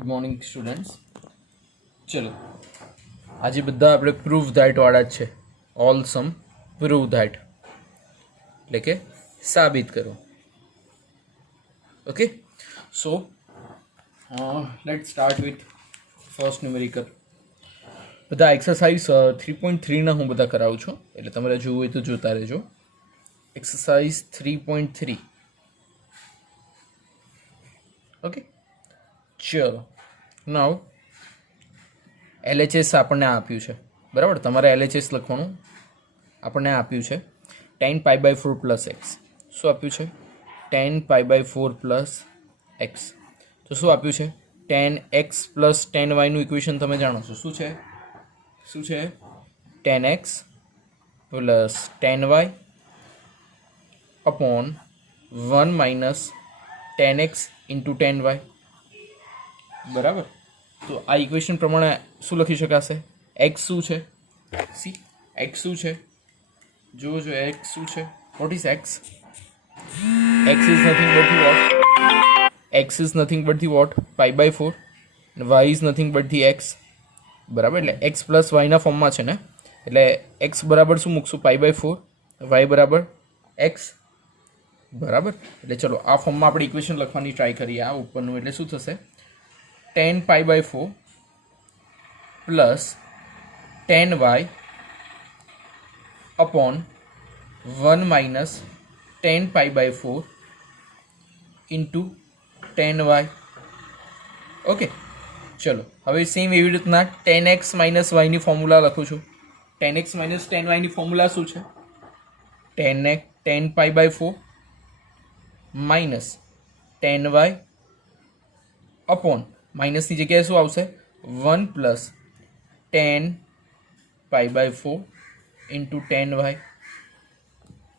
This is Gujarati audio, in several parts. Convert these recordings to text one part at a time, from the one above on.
Good morning students. ચલો આજે બધા આપણે પ્રૂવ ધેટવાળા જ છે. ઓલ સમ પ્રૂવ ધેટ એટલે કે સાબિત કરો. Okay, so let start with first numerical. બધા એક્સરસાઇઝ 3.3ના હું બધા કરાવું છું, એટલે તમારે જોવું હોય તો જોતા રહેજો. એક્સરસાઇઝ 3.3. ઓકે, ચલો નાવ LHS આપણને આપ્યું છે, બરાબર. તમારે LHS લખવાનું આપણને આપ્યું છે 10π/4 પ્લસ એક્સ. શું આપ્યું છે? 10π/4 પ્લસ એક્સ. તો શું આપ્યું છે? 10x પ્લસ 10yનું ઇક્વેશન તમે જાણો છો. શું છે 10x plus 10y upon 1 minus 10x into 10y, બરાબર. તો આ ઇક્વેશન પ્રમાણે શું લખી શકાશે? એક્સ શું છે? સી એક્સ શું છે? જો એક્સ શું છે? What is x? X is nothing but the what? X is nothing but the what? π/4. Y is nothing but the x, બરાબર. એટલે એક્સ પ્લસ વાયના ફોર્મમાં છે ને, એટલે એક્સ બરાબર શું મૂકશું? π/4. વાય બરાબર એક્સ, બરાબર. એટલે ચલો આ ફોર્મમાં આપણે ઇક્વેશન લખવાની ટ્રાય કરીએ. આ ઉપરનું એટલે શું થશે? 10π/4 plus 10y upon 1 minus 10π/4 into 10y. Okay, ચલો હવે સેમ એવી રીતના 10x માઇનસ વાયની ફોર્મ્યુલા લખું છું. 10x માઇનસ 10yની ફોર્મ્યુલા શું છે? 10π/4 માઇનસ 10y અપોન માઇનસની જગ્યાએ શું આવશે? 1 પ્લસ 10π/4 ઇન્ટુ 10y,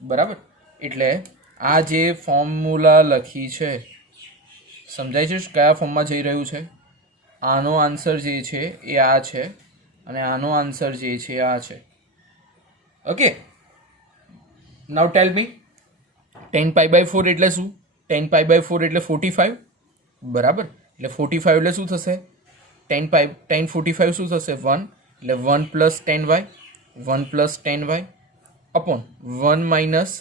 બરાબર. એટલે આ જે ફોર્મ્યુલા લખી છે, સમજાય છે કયા ફોર્મમાં જઈ રહ્યું છે? આનો આન્સર જે છે એ આ છે, અને આનો આન્સર જે છે આ છે. ઓકે, નાઉ ટેલ મી 10π/4 એટલે શું? 10π/4 એટલે 45, બરાબર. એટલે 45 એટલે શું થશે? 1045 શું થશે? 1. એટલે 1 plus 10y, 1 plus 10y upon 1 minus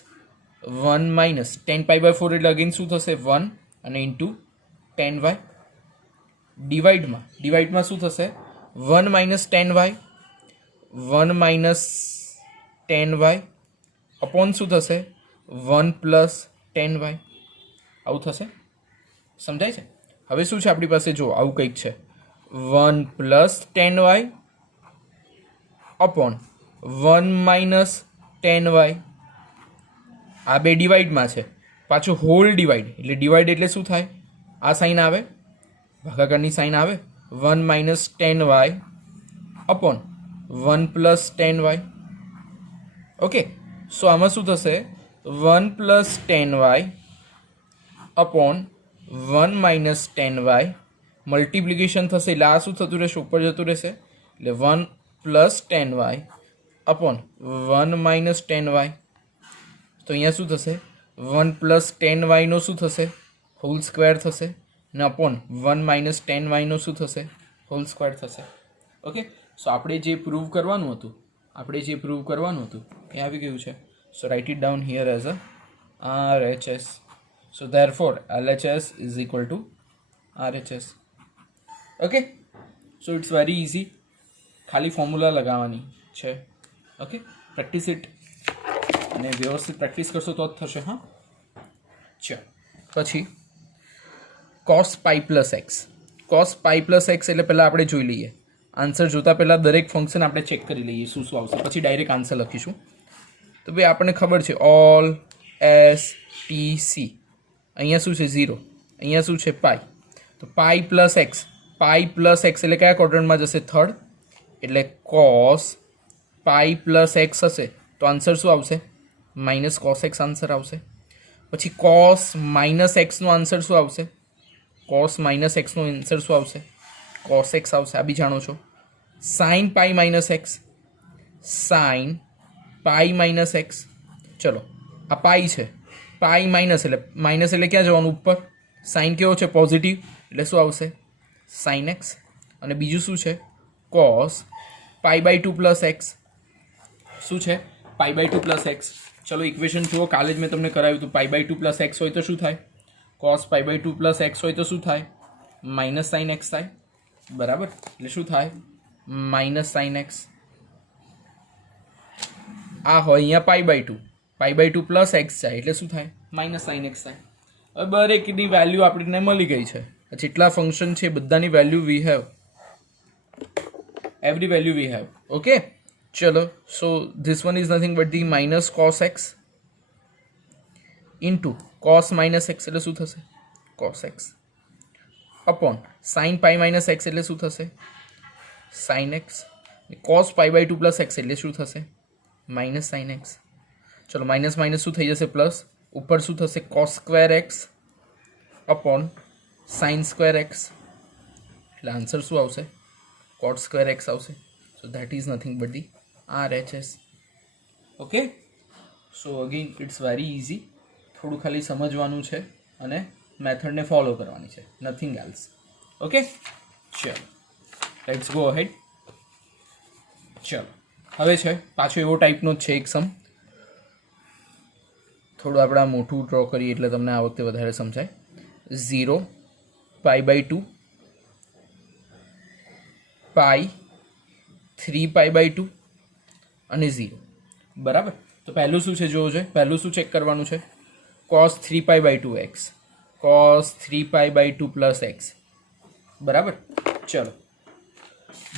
10π/4 એટલે અગેન શું થશે? 1 અને ઇન્ટુ 10y. ડિવાઇડમાં શું થશે? 1 minus 10y, 1 minus 10y upon શું થશે? 1 પ્લસ 10y. આવું થશે, સમજાય છે? હવે શું છે આપણી પાસે? જો આવું કંઈક છે, 1 plus 10y upon 1 minus 10y. આ બે ડિવાઈડમાં છે, પાછું હોલ ડિવાઈડ. એટલે ડિવાઈડ એટલે શું થાય? આ સાઇન આવે, ભાગાકારની સાઇન આવે. 1 minus 10y upon 1 plus 10y. Okay, so આમાં શું થશે? 1 plus 10y upon 1 minus 10y multiplication થશે, એટલે આ શું થતું રહેશે? ઉપર જતું રહેશે. એટલે 1 plus 10y upon 1 minus 10y. તો અહીંયા શું થશે? 1 પ્લસ 10yનો શું થશે? હોલ સ્ક્વેર થશે, ને અપોન 1 માઇનસ 10yનો શું થશે? હોલ સ્ક્વેર થશે. ઓકે, સો આપણે જે પ્રૂવ કરવાનું હતું એ આવી ગયું છે. So write it down here as a RHS. So therefore LHS is equal to RHS. Okay, so it's very easy. ખાલી ફોર્મ્યુલા લગાવવાની છે. ઓકે, પ્રેક્ટિસ ઇટ, અને વ્યવસ્થિત પ્રેક્ટિસ કરશો તો જ થશે. હા, ચાલો પછી cos π plus x. cos π plus x એટલે પહેલાં આપણે જોઈ લઈએ. આન્સર જોતાં પહેલાં દરેક ફંક્શન આપણે ચેક કરી લઈએ શું આવશે, પછી ડાયરેક્ટ આન્સર લખીશું. તો ભાઈ આપણને ખબર છે ઓલ એસ ટી સી. અહીંયા શું છે? 0. અહીંયા શું છે? પાઈ. તો પાઈ પ્લસ એક્સ એટલે કયા ક્વોડ્રન્ટમાં જશે? થર્ડ. એટલે કોસ પાઈ પ્લસ એક્સ હશે તો આન્સર શું આવશે? માઇનસ કોસ એક્સ આન્સર આવશે. પછી કોસ માઇનસ એક્સનો આન્સર શું આવશે? કોસ માઇનસ એક્સનો આન્સર શું આવશે? કોસ એક્સ આવશે. આ બી જાણો છો. Sign pi minus x, sign pi minus x. ચલો આ પાઈ છે, પાઈ માઇનસ એટલે ક્યાં જવાનું? ઉપર. સાઇન કેવો છે? પોઝિટિવ, એટલે શું આવશે? સાઇન એક્સ અને બીજું શું છે કોસ π/2 પ્લસ એક્સ. શું છે π/2 પ્લસ એક્સ. ચલો ઇક્વેશન જુઓ, કાલે જ મેં તમને કરાવ્યું હતું. π/2 પ્લસ એક્સ હોય તો શું થાય? કોસ π/2 પ્લસ એક્સ હોય તો શું થાય? માઇનસ સાઇન એક્સ થાય. બરાબર, એટલે શું થાય? Minus sine x. આ હોય અહીંયા π/2, π/2 પ્લસ એક્સ જાય એટલે શું થાય? માઇનસ સાઇન એક્સ થાય. હવે દરેકની વેલ્યુ આપણને મળી ગઈ છે. જેટલા ફંક્શન છે બધાની value we have, every value we have. Okay, chalo, so this one is nothing but the minus cos x into cos minus x એટલે શું થશે? cos x upon sin pi minus x એટલે શું થશે? sin x. cos π/2 plus x એટલે શું થશે? minus sin x. ચલો માઇનસ માઇનસ શું થઈ જશે? પ્લસ. ઉપર શું થશે? cos square x upon sin square x. એટલે આન્સર શું આવશે? cot square x આવશે. So that is nothing but the RHS. Okay, so again it's very easy. થોડું ખાલી સમજવાનું છે અને મેથડને ફોલો કરવાની છે, નથિંગ એલ્સ. ઓકે, ચલો લેટ્સ ગો અહેડ. ચલો હવે છે પાછો એવો ટાઈપનો જ છે એક સમ. થોડું આપણે મોટું ડ્રો કરીએ એટલે તમને આ વખતે વધારે સમજાય. 0 π/2 પાઈ 3π/2 અને 0. બરાબર, તો પહેલું શું છે જોવું છે. પહેલું શું ચેક કરવાનું છે? cos 3π/2 x, cos 3π/2 plus x. બરાબર, ચલો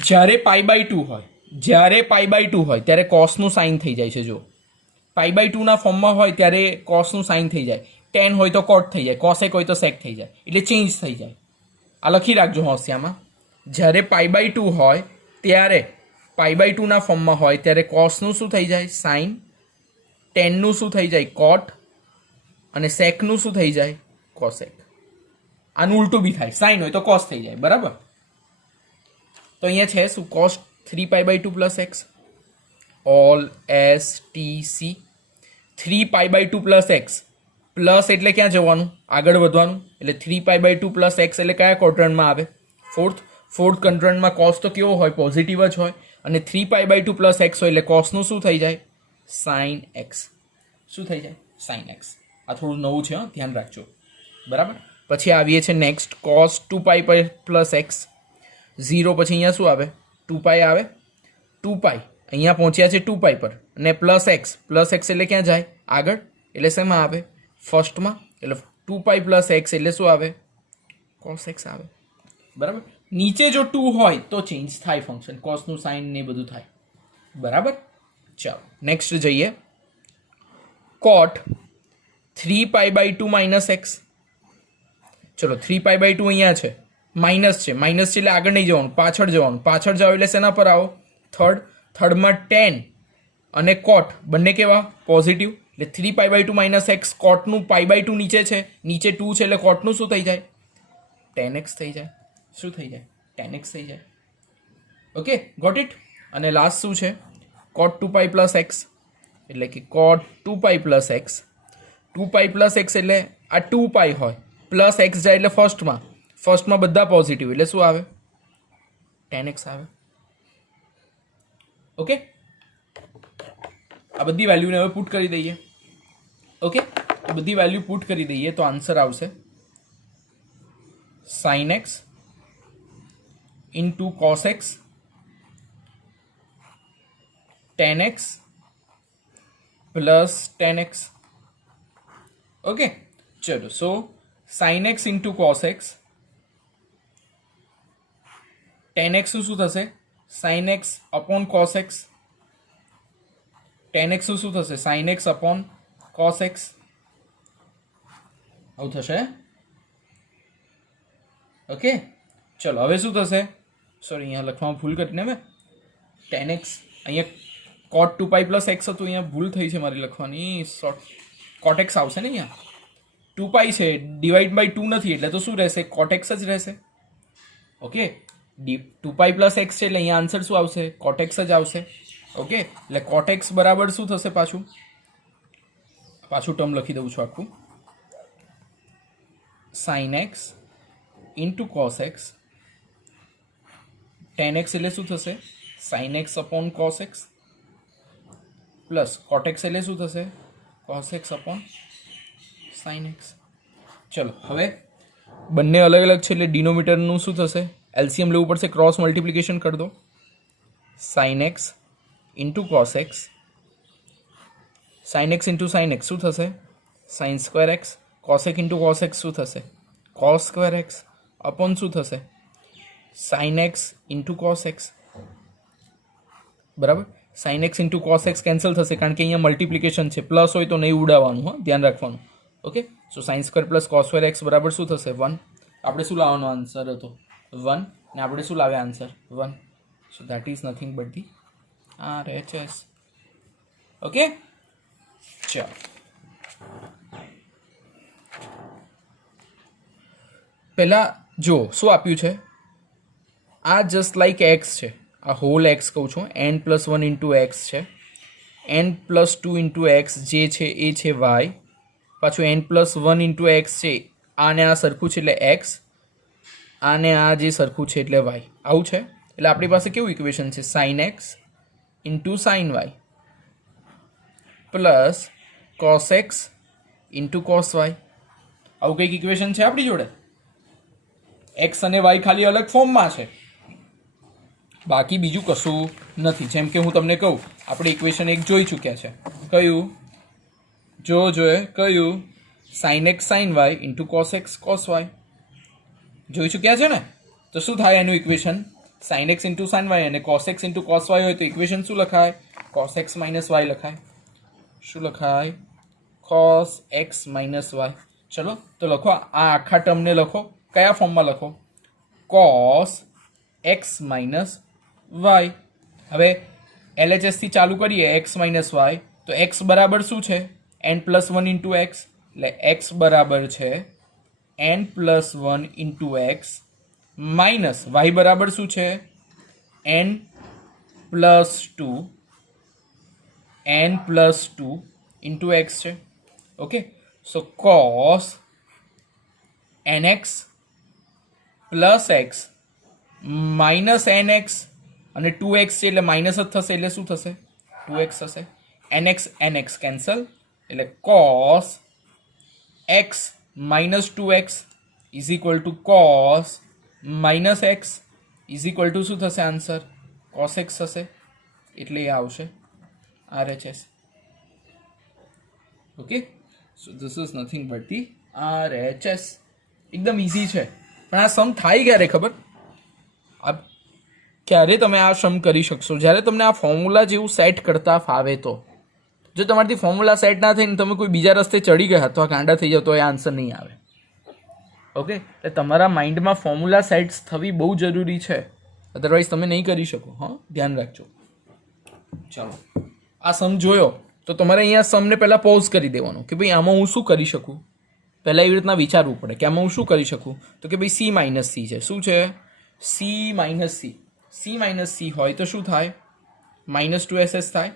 જ્યારે π/2 હોય, જ્યારે π/2 હોય ત્યારે કોસનું સાઇન થઈ જાય છે. જો π/2 ના ફોર્મમાં હોય ત્યારે કોસનું સાઇન થઈ જાય. tan હોય તો કોટ થઈ જાય, કોસેક હોય તો સેક થઈ જાય, એટલે ચેન્જ થઈ જાય. આ લખી રાખજો હોશિયામાં. જ્યારે π/2 હોય ત્યારે π/2 ના ફોર્મમાં હોય ત્યારે કોસનું શું થઈ જાય? સાઇન. ટેનનું શું થઈ જાય? કોટ. અને સેકનું શું થઈ જાય? કોસેક. આનું ઉલટું બી થાય, સાઇન હોય તો કોસ થઈ જાય. બરાબર, તો અહીંયા છે શું? Cos 3π/2 plus x all S T C. 3π/2 plus x. Plus એટલે ક્યાં જવાનું? આગળ વધવાનું. એટલે 3π/2 પ્લસ એક્સ એટલે કયા ક્વોડ્રન્ટમાં આવે? ફોર્થ. ફોર્થ ક્વોડ્રન્ટમાં કોસ તો કેવો હોય? પોઝિટિવ જ હોય. અને 3π/2 પ્લસ એક્સ હોય એટલે કોસનું શું થઈ જાય? Sign x. શું થઈ જાય? Sine x. આ થોડું નવું છે, ધ્યાન રાખજો. બરાબર, પછી આવીએ છીએ નેક્સ્ટ કોસ 2π પ્લસ એક્સ. 0 પછી અહીંયા શું આવે? 2π આવે. 2π અહીંયા પહોંચ્યા છે 2π પર અને પ્લસ એક્સ. પ્લસ એક્સ એટલે ક્યાં જાય? આગળ. એટલે શેમાં આવે? ફર્સ્ટમાં. એટલે 2π પ્લસ એક્સ એટલે શું આવે? કોસ એક્સ આવે. બરાબર, નીચે જો 2 હોય તો ચેન્જ થાય ફંક્શન, કોસનું સાઇન ને બધું થાય. બરાબર, ચાલો નેક્સ્ટ જઈએ. કોટ 3π/2 માઇનસ એક્સ. ચલો 3π/2 અહીંયા છે, માઇનસ છે. માઇનસ છે એટલે આગળ નહીં જવાનું, પાછળ જવાનું. પાછળ જાઓ એટલે શેના પર આવો? થર્ડ. થર્ડમાં ટેન અને કોટ બંને કેવા? પોઝિટિવ. એટલે 3π/2 માઇનસ એક્સ. કોટનું π/2 નીચે છે, નીચે 2 છે એટલે કોટનું શું થઈ જાય? tan x થઈ જાય. શું થઈ જાય? tan x થઈ જાય. Okay, got it. અને લાસ્ટ શું છે? cot 2π plus x. એટલે કે cot 2π plus x. 2π plus x એટલે આ 2π હોય, પ્લસ એક્સ જાય એટલે ફર્સ્ટમાં. ફર્સ્ટમાં બધા પોઝિટિવ એટલે શું આવે? tan x આવે. ઓકે, આ બધી વેલ્યુને હવે પુટ કરી દઈએ. ઓકે, આ બધી વેલ્યુ પુટ કરી દઈએ તો આન્સર આવશે sin x into cos x tan x plus tan x. Okay, ચલો સો sin x into cos x. tan x શું થશે? sin x upon cos x. tan x શું થશે? sin x upon cos x. આવું થશે. ઓકે, ચલો હવે શું થશે? સોરી, અહીંયા લખવામાં ભૂલ કરીને મેં tan x અહીંયા cot 2π પ્લસ એક્સ હતું, અહીંયા ભૂલ થઈ છે મારી લખવાની. cot x આવશે ને અહીંયા. 2π છે, ડિવાઈડ બાય 2 નથી એટલે તો શું રહેશે? cot x જ રહેશે. ઓકે, 2π પ્લસ એક્સ છે એટલે અહીંયા આન્સર શું આવશે? cot x જ આવશે. ઓકે, એટલે cot x બરાબર શું થશે? પાછું ટર્મ લખી દઉં છું આખું. sin x into cos x ten x એટલે શું થશે? Sine x upon cos x plus કોટ એક્સ એટલે શું થશે? Cos x upon sine x. ચલો હવે બંને અલગ અલગ છે એટલે ડિનોમિનેટરનું શું થશે? એલસીએમ લેવું પડશે, ક્રોસ મલ્ટિપ્લિકેશન કરી દો. Sine x into cos x, sine x into sine x શું થશે? Sine square x. Cosec into cos x શું થશે? કોસ સ્ક્વેર એક્સ અપોન શું થશે? Sine x into cos x. બરાબર, sine x into cos x cancel થશે કારણ કે અહીંયા મલ્ટિપ્લિકેશન છે, પ્લસ હોય તો નહીં ઉડાવવાનું, હા ધ્યાન રાખવાનું. Okay, so sine square plus cos square x બરાબર શું થશે? 1. આપણે શું લાવવાનો આન્સર હતો? 1, ને આપણે શું લાવ્યા answer? 1. So that is nothing but the RHS. Okay, ચાલો પહેલાં જો શું આપ્યું છે? આ જસ્ટ લાઈક એક્સ છે, આ હોલ એક્સ કહું છું, n+1 ઇન્ટુ એક્સ છે, n+2 ઇન્ટુ એક્સ જે છે એ છે વાય, પાછું n+1 ઇન્ટુ એક્સ છે, આને આ સરખું છે એટલે એક્સ, આને આ જે સરખું છે એટલે વાય. આવું છે એટલે આપણી પાસે કેવું ઇક્વેશન છે? Sine x into sine y plus cos x into cos y. આવું કંઈક ઇક્વેશન છે આપણી જોડે. એક્સ અને વાય ખાલી અલગ ફોર્મમાં છે, બાકી બીજું કશું નથી. જેમ કે હું તમને કહું, આપણે ઇક્વેશન એક જોઈ ચૂક્યા છે. કયું? જોઈએ કયું? Sine x sine y into cos x cos y જોઈ ચૂક્યા છે ને. તો શું થાય એનું equation? Sine x into sine y અને cos x into cos y હોય તો ઇક્વેશન શું લખાય? કોસ એક્સ માઇનસ વાય લખાય. શું લખાય? Cos x minus y. ચલો તો લખો, આ આખા ટર્મને લખો. કયા ફોર્મમાં લખો? Cos x minus y. હવે LHSથી ચાલુ કરીએ, એક્સ માઇનસ વાય, તો એક્સ બરાબર શું છે? n+1 ઇન્ટુ એક્સ, એટલે એક્સ બરાબર છે n+1 into x minus Y બરાબર શું છે? n+2 ઇન્ટુ એક્સ છે. Okay, so cos nx plus x minus nx અને 2x છે એટલે માઇનસ જ થશે એટલે શું થશે? 2x થશે. nx કેન્સલ એટલે cos x minus 2x is equal to cos minus x is equal to શું થશે આન્સર? કોસ એક્સ થશે. એટલે એ આવશે RHS. Okay, so this is nothing but the RHS. એકદમ ઇઝી છે, પણ આ સમ થાય ક્યારે ખબર? ક્યારે તમે આ સમ કરી શકશો? જ્યારે તમને આ ફોર્મ્યુલા જેવું સેટ કરતા ફાવે તો. જો તમારાથી ફોર્મ્યુલા સેટ ના થઈને તમે કોઈ બીજા રસ્તે ચડી ગયા તો આ ગાંડા થઈ જાવ તો એ આન્સર નહીં આવે. ઓકે, એટલે તમારા માઇન્ડમાં ફોર્મ્યુલા સેટ્સ થવી બહુ જરૂરી છે, અધરવાઇઝ તમે નહીં કરી શકો. હા, ધ્યાન રાખજો. ચાલો, આ સમ જોયો તો તમારે અહીંયા સમને પહેલાં પોઝ કરી દેવાનો કે ભાઈ આમાં હું શું કરી શકું. પહેલાં એવી રીતના વિચારવું પડે કે આમાં હું શું કરી શકું. તો કે ભાઈ C માઇનસ C છે. શું છે? C minus C. C minus C હોય તો શું થાય? -2SS થાય.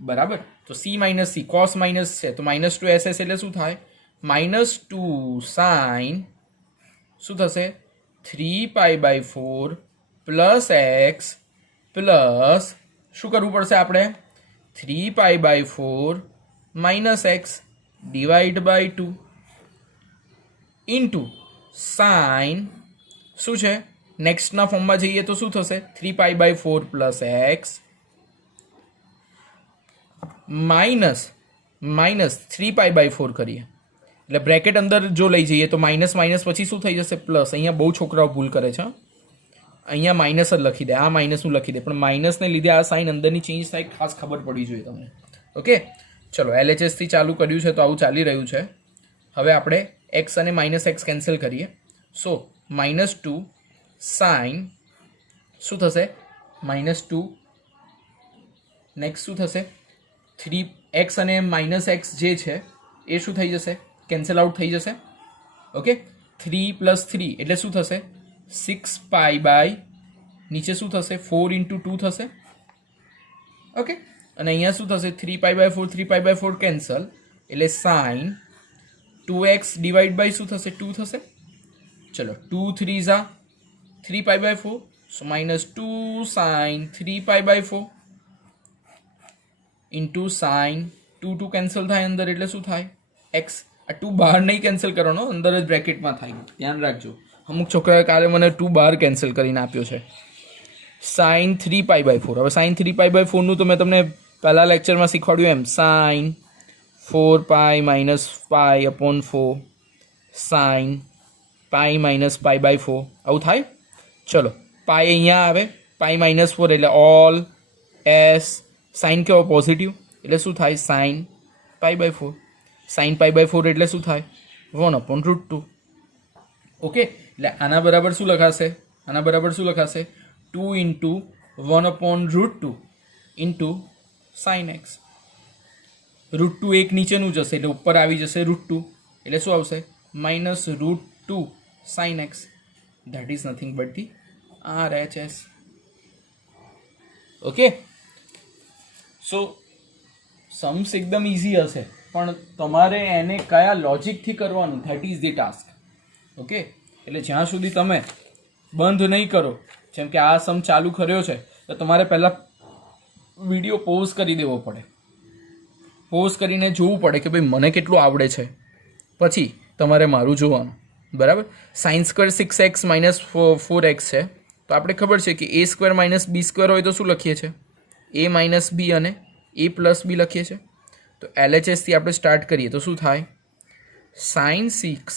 બરાબર, તો C minus C cos minus છે તો -2SS એટલે શું થાય? -2 સાઇન શું થશે? 3π/4 પ્લસ એક્સ પ્લસ શું કરવું પડશે આપણે? 3π/4 minus x divide by 2 into sine શું છે? નેક્સ્ટના ફોર્મમાં જઈએ તો શું થશે? 3π/4 પ્લસ એક્સ માઇનસ 3π/4 કરીએ એટલે બ્રેકેટ અંદર જો લઈ જઈએ તો માઇનસ માઇનસ પછી શું થઈ જશે? પ્લસ. અહીંયા બહુ છોકરાઓ ભૂલ કરે છે, અહીંયા માઇનસ જ લખી દે, આ માઇનસનું લખી દે, પણ માઇનસને લીધે આ સાઇન અંદરની ચેન્જ થાય, ખાસ ખબર પડવી જોઈએ તમને. ઓકે, ચલો LHSથી ચાલુ કર્યું છે તો આવું ચાલી રહ્યું છે. હવે આપણે એક્સ અને માઇનસ એક્સ કેન્સલ કરીએ. સો -2 સાઇન શું થશે? -2 નેક્સ્ટ શું થશે? 3x અને માઇનસ એક્સ જે છે એ શું થઈ જશે? કેન્સલ આઉટ થઈ જશે. ઓકે, 3 + 3 એટલે શું થશે? 6π/ નીચે શું થશે? 4 × 2 થશે. ઓકે, અને અહીંયા શું થશે? 3π/4 3π/4 કેન્સલ એટલે સાઇન 2x ડિવાઈડ બાય શું થશે? 2 થશે. ચલો 2 3 ઝા 3π/4 so minus 2 sine 3π/4 into sine 2 cancel થાય અંદર એટલે શું થાય એક્સ. આ 2 બહાર નહીં કેન્સલ કરવાનો, અંદર જ બ્રેકેટમાં થાય, ધ્યાન રાખજો. અમુક છોકરાએ કાલે મને 2 બહાર કેન્સલ કરીને આપ્યો છે. સાઇન 3π/4. હવે સાઇન 3π/4 નું તો મેં તમને પહેલા લેક્ચરમાં શીખવાડ્યું એમ, સાઇન 4π - π/4 સાઇન પાઈ માઇનસ π/4 આવું થાય. ચલો પાઈ અહીંયા આવે, પાઈ -4 એટલે ઓલ એસ. સાઇન કેવો પોઝિટિવ એટલે શું થાય સાઇન π/4. સાઇન π/4 એટલે શું થાય 1/√2. ઓકે, એટલે આના બરાબર શું લખાશે, આના બરાબર શું લખાશે 2 ઇન્ટુ 1/√2 ઇન્ટુ સાઇન એક્સ. √2 એક નીચેનું જશે એટલે ઉપર આવી જશે √2 એટલે શું આવશે -√2 sin x. that is nothing but the RHS. Okay, so sums એકદમ ઇઝી હશે, પણ તમારે એને કયા લોજિકથી કરવાનું, that is the task. Okay, એટલે જ્યાં સુધી તમે બંધ નહીં કરો, જેમ કે આ સમ ચાલુ કર્યો છે તો તમારે પહેલાં વિડીયો પોઝ કરી દેવો પડે. પોઝ કરીને જોવું પડે કે ભાઈ મને કેટલું આવડે છે, પછી તમારે મારું જોવાનું. બરાબર. સાઇન સ્ક્વેર 6x - 4x છે, તો આપણે ખબર છે કે a² - b² હોય તો શું લખીએ છીએ a - b અને a + b લખીએ છીએ. તો LHSથી આપણે સ્ટાર્ટ કરીએ તો શું થાય સાઇન 6x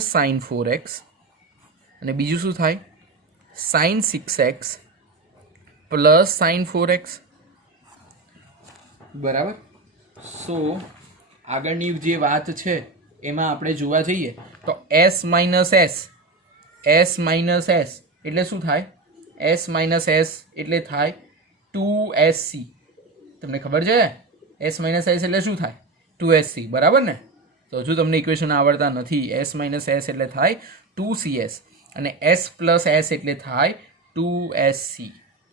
- સાઇન 4x અને બીજું શું થાય સાઇન 6x + સાઇન 4x. બરાબર. સો આગળની જે વાત છે એમાં આપણે જોવા જઈએ તો s - s એટલે શું થાય s - s એટલે થાય 2sc. તમને ખબર છે s - s એટલે શું થાય 2sc. બરાબર ને. તો હજુ તમને ઇક્વેશન આવડતા નથી. s - s એટલે થાય 2cs અને s + s એટલે થાય 2sc.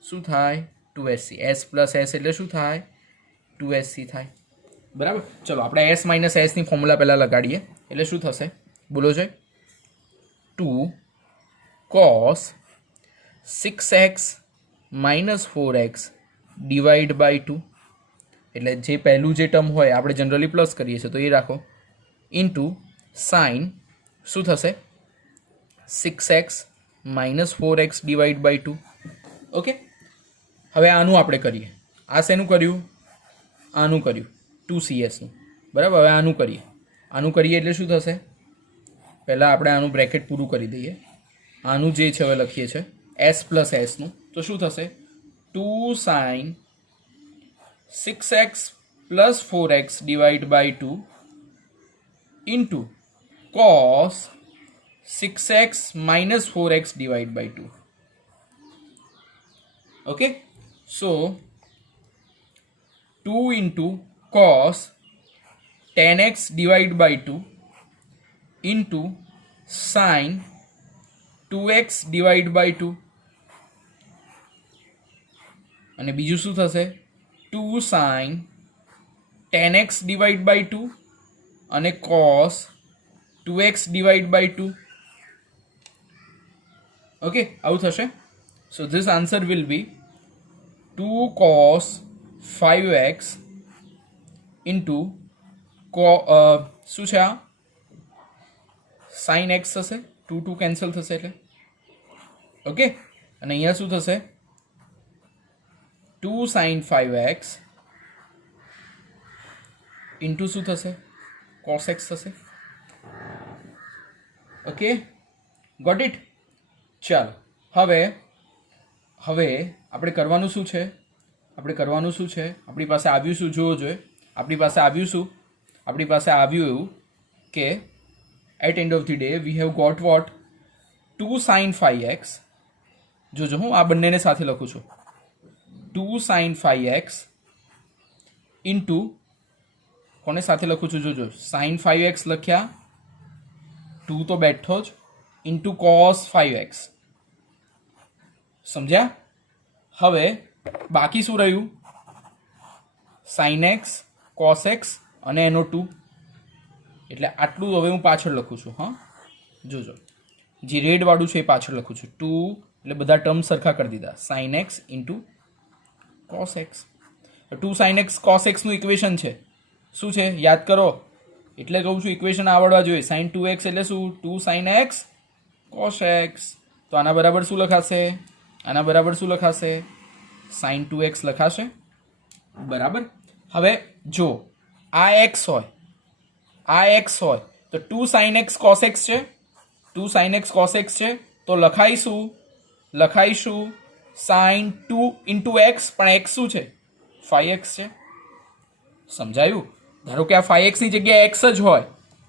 શું થાય 2sc. s + s એટલે શું થાય 2sc થાય. બરાબર. ચલો આપણે s - s ની ફોર્મ્યુલા પહેલાં લગાડીએ એટલે શું થશે બોલો છે 2 cos 6x - 4x / 2. એટલે જે પહેલું જે ટર્મ હોય આપણે જનરલી પ્લસ કરીએ છીએ તો એ રાખો ઇન્ટુ સાઇન શું થશે 6x - 4x / 2. ઓકે, હવે આનું આપણે કરીએ. આ શેનું કર્યું આનું કર્યું 2cs નું. બરાબર. હવે આનું કરીએ એટલે શું થશે પહેલાં આપણે આનું બ્રેકેટ પૂરું કરી દઈએ. આનું જે છે હવે લખીએ છીએ s + s નું, તો શું થશે 2 sine 6x + 4x / 2 into cos 6x - 4x / 2. Okay, so 2 into cos 10x / 2 into sine 2x / 2 અને બીજું શું થશે 2 સાઇન 10x / 2 અને cos 2x / 2. ઓકે, આવું થશે. So this answer will be 2 cos 5x into શું છે આ સાઇન એક્સ થશે, 2 કેન્સલ થશે એટલે. ઓકે, અને અહીંયા શું થશે 2 સાઇન 5x ઇન્ટુ શું થશે cos x થશે. Okay, got it. ચાલો હવે આપણે કરવાનું શું છે આપણી પાસે આવ્યું શું જોવો જોઈએ. આપણી પાસે આવ્યું એવું કે at end of the day we have got what 2 sin 5x. જોજો હું આ બંનેને સાથે લખું છું 2 sin 5x ઇન્ટુ કોને સાથે લખું છું જોજો sin 5x લખ્યા 2 તો બેઠો જ ઇન્ટુ cos 5x. સમજ્યા. હવે બાકી શું રહ્યું sin x cos x અને એનો 2. એટલે આટલું હવે હું પાછળ લખું છું. હા જોજો જે રેડવાળું છે એ પાછળ લખું છું 2 એટલે બધા ટર્મ સરખા કરી દીધા sine x into cos x. 2 sine x cos એક્સનું ઇક્વેશન છે શું છે યાદ કરો એટલે કહું છું ઇક્વેશન આવડવા જોઈએ. સાઇન 2x એટલે શું 2 સાઇન એક્સ કોસ એક્સ. તો આના બરાબર શું લખાશે આના બરાબર શું લખાશે સાઇન 2x લખાશે બરાબર. હવે જો આ x હોય તો 2 સાઇન એક્સ કોસ એક્સ છે 2 સાઇન એક્સ કોસ એક્સ છે તો લખાઈશું સાઇન 2 ઇન્ટુ એક્સ પણ એક્સ શું છે 5x છે. સમજાયું. ધારો કે આ 5x ની જગ્યાએ x જ હોય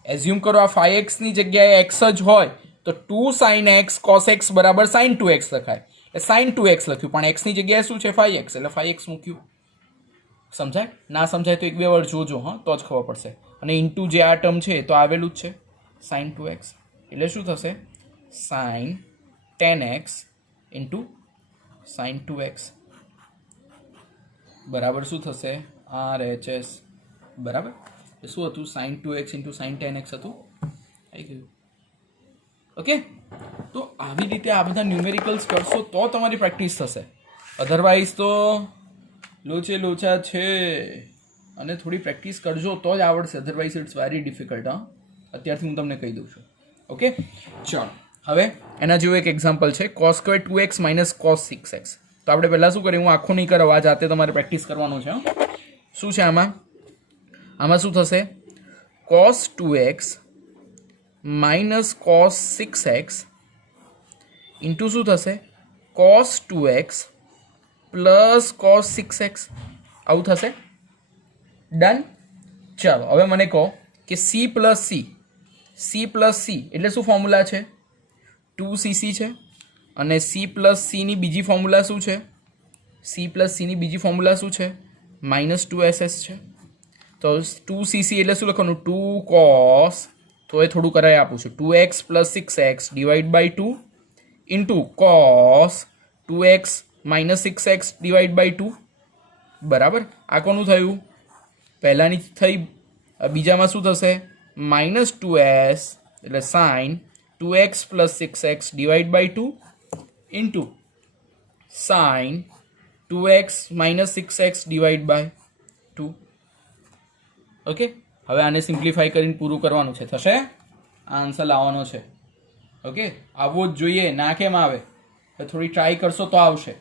એઝ્યુમ કરો આ 5x ની જગ્યાએ x જ હોય તો 2 સાઇન એક્સ કોસ એક્સ બરાબર સાઇન 2x લખાય. એટલે સાઇન 2x લખ્યું પણ x ની જગ્યાએ શું છે 5x એટલે 5x મૂક્યું. સમજાય ના સમજાય તો એક બે વાર જોજો હા તો જ ખબર પડશે. અને ઇન્ટુ જે આ ટર્મ છે તો આવેલું જ છે સાઇન 2x એટલે શું થશે sign 10x into sine 2x બરાબર શું થશે RHS બરાબર. એ શું હતું sign 2x into sign 10x હતું આવી ગયું. ઓકે તો આવી રીતે આ બધા ન્યુમેરિકલ્સ કરશો તો તમારી પ્રેક્ટિસ થશે. અધરવાઇઝ તો લોચા છે અને થોડી પ્રેક્ટિસ કરજો તો જ આવડશે. Otherwise it's very difficult. હા અત્યારથી હું તમને કહી દઉં છું. ઓકે ચાલો હવે એના જેવું એક એક્ઝામ્પલ છે cos square 2x minus cos 6x. તો આપણે પહેલાં શું કરીએ હું આખું નહીં કરવા જાતે તમારે પ્રેક્ટિસ કરવાનું છે. શું છે આમાં શું થશે cos 2x minus cos 6x into શું થશે cos 2x plus cos 6x આવું થશે. ડન. ચાલો હવે મને કહો કે c પ્લસ c એટલે શું ફોર્મ્યુલા છે 2cc છે અને c પ્લસ cની બીજી ફોર્મ્યુલા શું છે માઇનસ 2ss છે. તો 2cc એટલે શું લખવાનું 2 cos તો એ થોડું કરાય આપું છું 2x plus 6x divide by 2 into cos 2x minus 6x divide by 2 બરાબર. આ કોનું થયું પહેલાંની થઈ બીજામાં શું થશે માઇનસ 2s એટલે sine 2x plus 6x divide by 2 into sine 2x minus 6x divide by 2. Okay હવે આને સિમ્પ્લિફાઈ કરીને પૂરું કરવાનું છે. થશે આ આન્સર લાવવાનો છે. ઓકે આવવો જ જોઈએ ના કેમ આવે થોડી ટ્રાય કરશો તો આવશે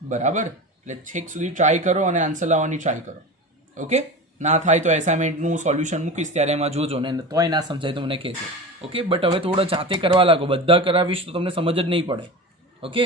બરાબર. એટલે છેક સુધી ટ્રાય કરો અને આન્સર લાવવાની ટ્રાય કરો. ઓકે ના થાય તો એસાઇનમેન્ટનું સોલ્યુશન મૂકીશ ત્યારે એમાં જોજો ને તોય ના સમજાય તો મને કહેજો. ઓકે બટ હવે થોડો જાતે કરવા લાગો. બધા કરાવીશ તો તમને સમજ જ નહીં પડે. ઓકે